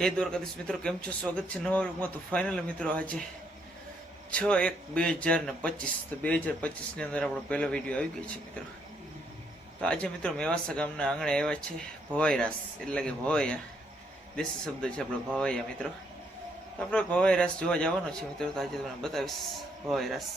જય દ્વારકાધીશ મિત્રો, કેમ છો? સ્વાગત છે નવા વ્લોગમાં. તો ફાઇનલ મિત્રો આજે 6/1/2025 તો 2025 ની અંદર આપણો પહેલો વિડીયો આવી ગયો છે મિત્રો. તો આજે મિત્રો મેવાસા ગામના આંગણે આવ્યા છે ભવાઈ રાસ, એટલે કે ભવાઈયા દેશી શબ્દ છે આપણો ભવાઈયા મિત્રો. તો આપણે ભવાઈ રાસ જોવા જવાનો છે મિત્રો. તો આજે તમને બતાવીશ ભવાઈ રાસ.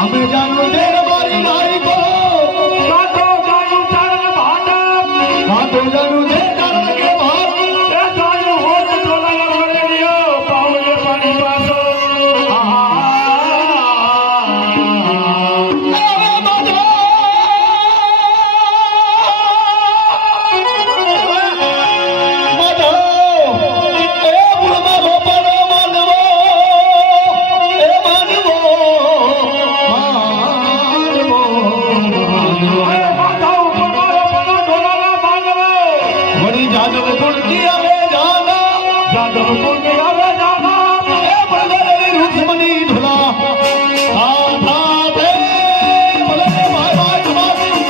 અમે જાણો જાદવ કુળથી આવે જાના જાદવ કુળથી આવે જાના એ બળદરે રૂસમની ધુલા આ થા દે બોલે ભાઈ ભાઈ તમારી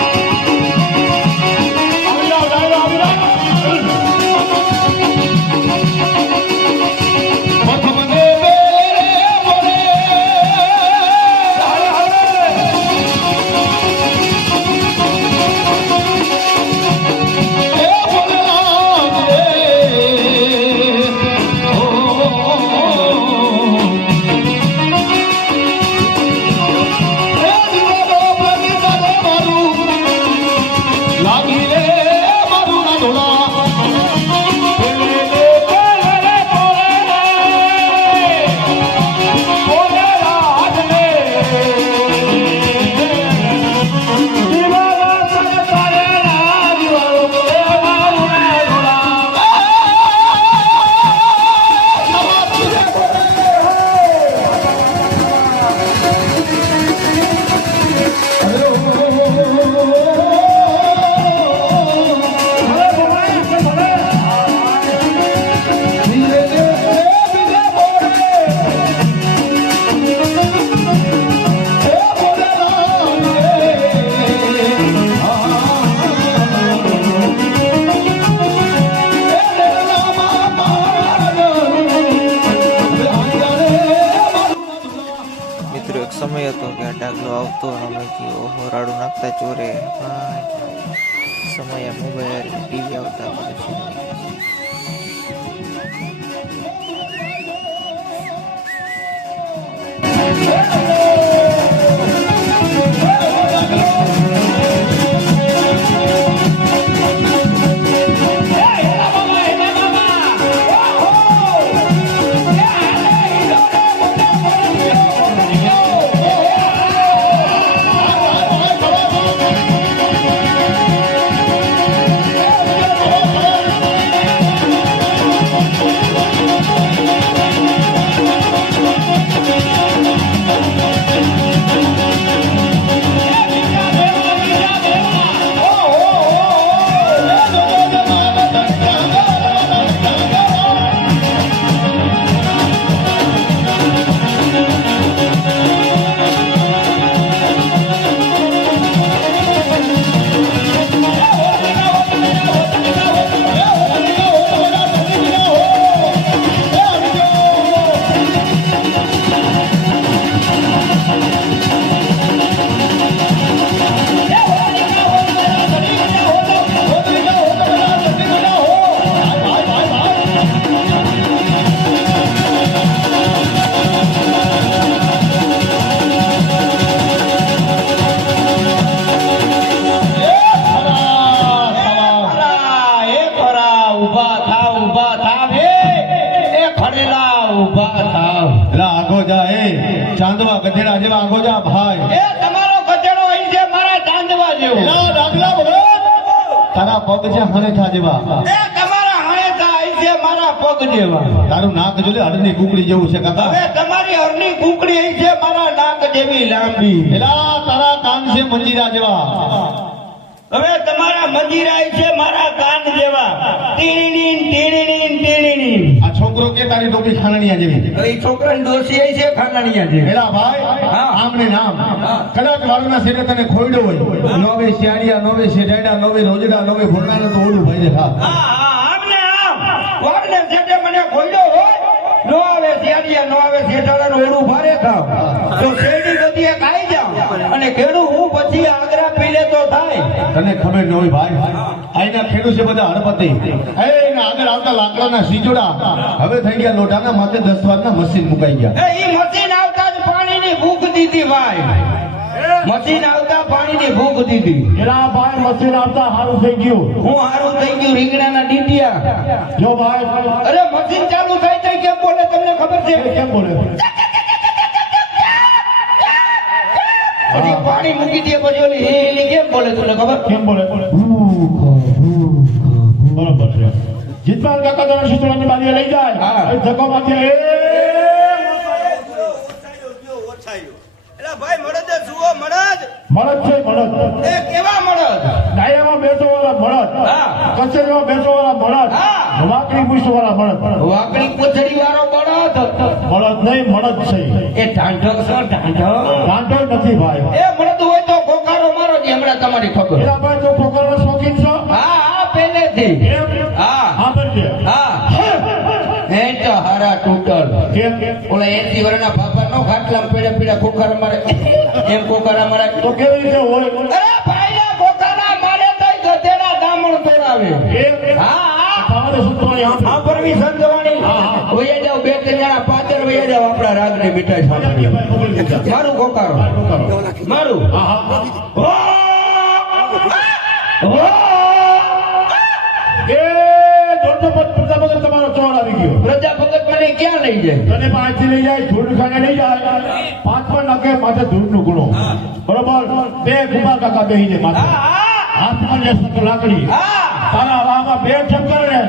આવડા મથમને બોલે મિત્રો એક સમય હતો કે આ ડાગલો આવતો અને અમે કીધું ઓહો રાડું નાખતા ચોરે ભાઈ સમય મોબાઈલ ટીવી આવતા પછી ચાંદવા ગધેડા જેવા આગો જા ભાઈ એ તમારો ગધેડો અહીં છે મારા ચાંદવા જેવો એલા ડાગલા ભગત તારા પગ છે હણેથા જેવા એ તમારા હણેથા અહીં છે મારા પગ જેવા તારું નાક જોલે હરની કુકડી જેવું છે કાકા હવે તમારી હરની કુકડી અહીં છે મારા નાક જેવી લાંબી એલા તારા કાન છે મંજીરા જેવા હવે તમારા મંજીરા છે મારા કાન જેવા ટીણીની ટીણીની ટીણીની આ છોકરો કે તારી ડોકી ખાનણિયા જેવી એ છોકરાની ડોસી છે ખાનણિયા જેવી એલા ભાઈ આમને નામ કદાચ વાળના શેરે તને ખોઈડો હોય no way Shiyaliya no way શેડાડા no way રોજડા no way ભોળાનો તો ઓડું ભાઈ દે હા આમને આમ વાળને શેડે મને ખોઈડો હોય નો આવે શિયાળિયા નો આવે શેડાડાનો ઓડું ભારે થાવ તો શેરડી ગદીએ ખાઈ જાવ અને ખેડૂ હું પછી આગ્રા પી લેતો થાય તને ખબર ન હોય ભાઈ આઈના ખેડૂ છે બધા હળપતિ એના આગળ આવતા લાકડાના સીજોડા હવે થઈ ગયા લોટાના માથે 10 વારના મશીન મુકાઈ ગયા એ મશીન આવતા જ પાણીની ભૂખ દીધી ભાઈ મશીન આવતા પાણીની ભૂખ દીધી એલા ભાઈ મશીન આવતા હારું થઈ ગયું હું હારું થઈ ગયું રીંગણાના ડીટિયા જો ભાઈ અરે મશીન ચાલુ થઈ તો કેમ બોલે તમને ખબર છે કેમ બોલે પાણી મૂકી દે પછી ઓલી હેલી કેમ બોલે તમને ખબર કેમ બોલે બરોબર છે જીતવાન કાકા તો શીતળાની બાજુએ લઈ જાય ધક્કો માથે એલા ભાઈ મળદ જુઓ મળદ છે મળદ એ કેવા મળદ ડાયામાં બેસો વાળા મળદ હા કચેરીમાં બેસો વાળા મળદ હા વાકડી પૂછ વાળા મળદ વાકડી પૂંછડી વાળો બળદ મળદ નહીં મળદ છે એ ઢાંઢો છો ઢાંઢો ગાંઠો નથી ભાઈ એ મળદ હોય તો કોકારો મારો જ હમણાં તમારી ખબર એલા ભાઈ તો પોકરનો શોખીન છો હા પહેલેથી એમ હા હા બનજે હા હે તો હારા ટૂટલ કેમ ઓલા 80 વર્ષના બાપા નો ખાટલા પીડા પીડા કોકાર મારે એમ કોકાર મારે તો કેવી રીતે હોય અરે ભાઈલા કોકારા મારે તઈ ગધેડા દામણ તોડાવે એમ હા તમારે સુતવાની હા પરવી સંતવાણી હા. વયા જાવ બે ત્રણ જણા પાદર વયા જાવ આપણા રાગને મીઠાઈ સાંભળી મારું કોકારો મારું હા હા એ જોડતો પ્રજાપતિ તમારો ચોર આવી ગયો પ્રજા ભગત મને ક્યાં લઈ જાય તને પાંચથી લઈ જાય ધૂળ ખાને લઈ જાય પાંચમાં નાખે માથે ધૂળનો ગુણો બરોબર બે કુમાર કાકા બેહી જાય માથે હાથમાં લેસતો લાકડી તારા વાહમાં બે ચક્કર ને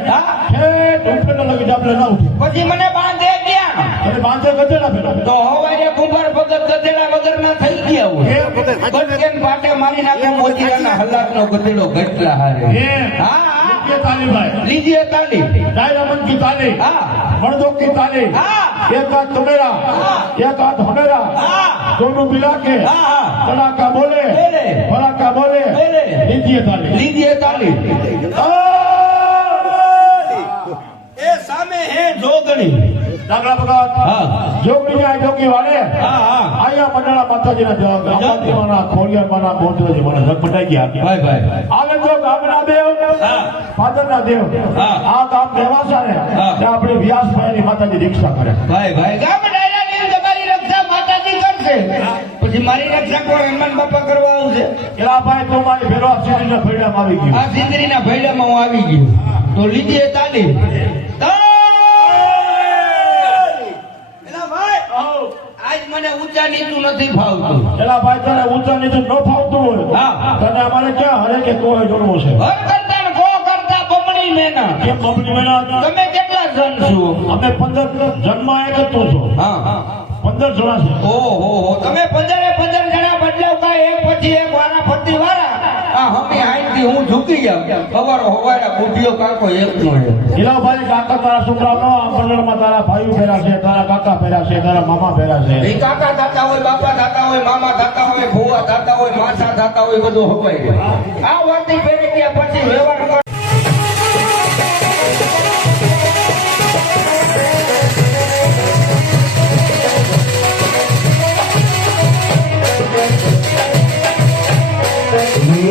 હે ડુંગર લગી જાપલે ના ઉઠે પછી મને બાંધે ક્યાં અને બાંધે ગધેડા પેલા તો હવારે કુંભાર ભગત ગધેડા વગર ના થઈ ગયા હોય બટકેન પાટે મારી નાખે મોતીરાના હલાકનો ગધેડો ગટલા હારે એ હા કે તાલી ભાઈ લીજીએ તાલી डायमंड की ताली हाँ। मर्दों की ताली हाँ। एक हाथ तुम्हारा एक हाथ हमेरा हाँ। दोनों मिला के हाँ। कड़ाका बोले बोले। फड़ाका बोले बोले। लीजिए ताली લીજીએ તાલી એ સામે હે જોગણી डागला भगत હા जोगड़ी जाए जोगी वाले હા હા आया मंडला माता जी ना जग अम्बाजी माना खोलिया माना मोटला जी माना जग पटाई गया ભાઈ ભાઈ आवे जो गामना देव હા फादर ना देव हाँ। आ गाम देवासा ने हाँ। ते अपने व्यास भाई माता जी दीक्षा करे ભાઈ ભાઈ ગામ ડાયરાની તમારી રક્ષા માતાજી કરશે પછી મારી રક્ષા કોણ હનુમાન બાપા કરવા આવશે એલા ભાઈ તો મારી ભેરો સિંહના ભેડામાં આવી ગયો આ સિંદરીના ભૈડામાં હું આવી ગયો તો લીજીએ તાલી આજ મને ઊંચા નીચું નથી ભાવતું એલા ભાઈ તને ઊંચા નીચે ન ફાવતું હોય હા. તને અમારે ક્યાં હરે કે કોઈ જોડવો છે હર કરતા ને ગો કરતા બમણી મેના કેમ બબલી મહિના તમે કેટલા જણ છો અમે 15 જન્મા એક જ તો છો હા 15 જણા છે ઓહો તમે 15 જણા બદલાવ કા એક પછી એક વારા ફરતી વારા આ હમી હાઈથી હું ઝૂકી જાઉં સવારો હવારા બુઢિયો કાકો એક નો એલા ભાઈ કાકા તારા છોકરા નો આ મંડળમાં તારા ભાઈઓ ભેરા છે તારા કાકા ભેરા છે તારા મામા ભેરા છે એ કાકા થતા હોય બાપા થતા હોય મામા થતા હોય ભુવા થતા હોય માસા થતા હોય બધું હવાય આ વાતની પેરે ગયા પછી વ્યવહાર કર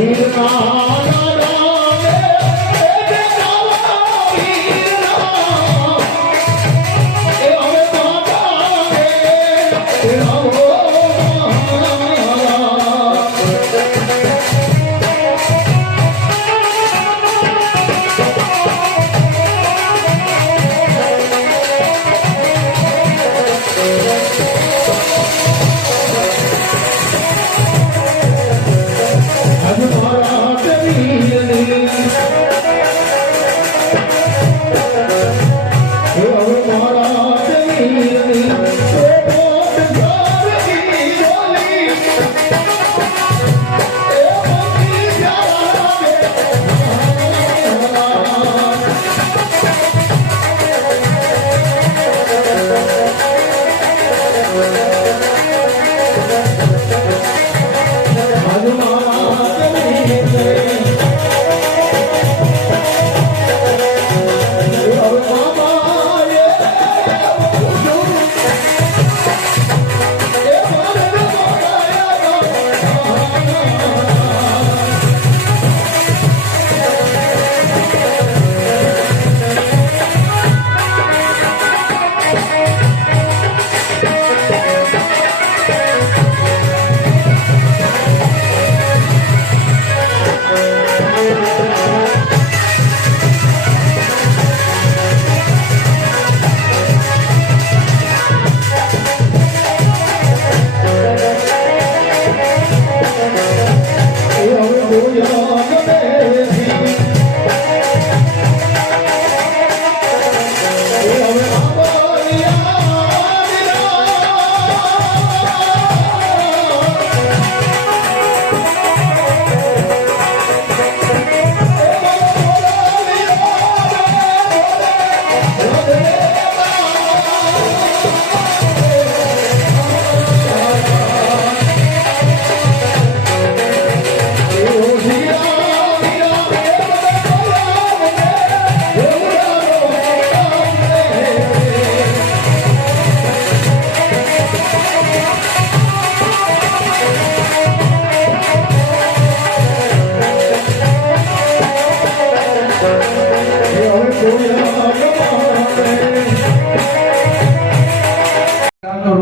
Oh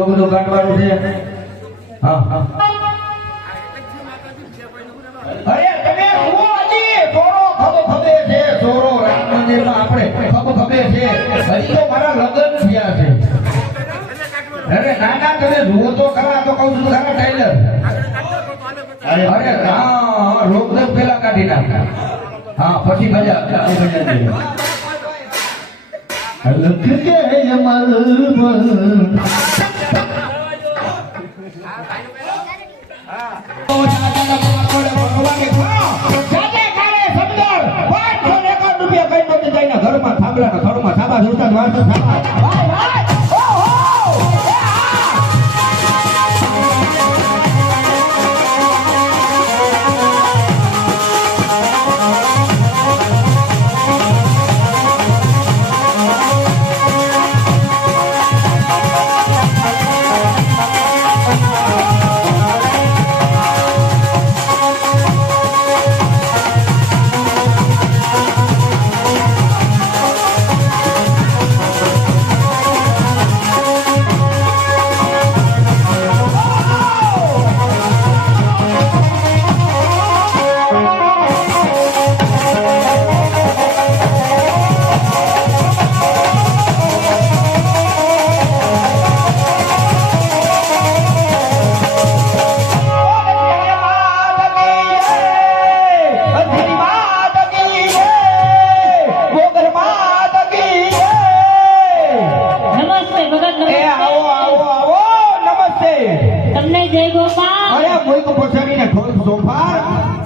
બધું કાઢવાનું છે હા હા અરે તમે જુઓ હજી ચોરો ખબો ખબે છે ચોરો રામ મંદિરમાં આપણે ખબો ખબે છે હજી તો મારા લગ્ન થયા છે અરે ના ના તમે જુઓ તો ખરા તો કહું છું ખરા ટાઈલર અરે હા લોકદેવ પેલા કાઢી નાખ હા પછી મજા લખ કે મલ ઘરમાં થાંભલા ઘરમાં થાબા જોતા વારસો થાબા ભાઈ ભાઈ ઓહો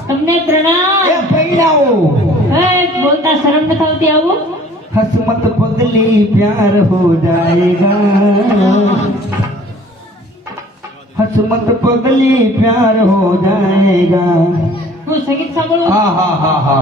તમને પ્રણામ બોલતા શરમ નથી આવતી આવું हसमत पगली प्यार हो जाएगा हसमत पगली प्यार हो जाएगा હું સંગીત સાંભળું हाँ हाँ हाँ हाँ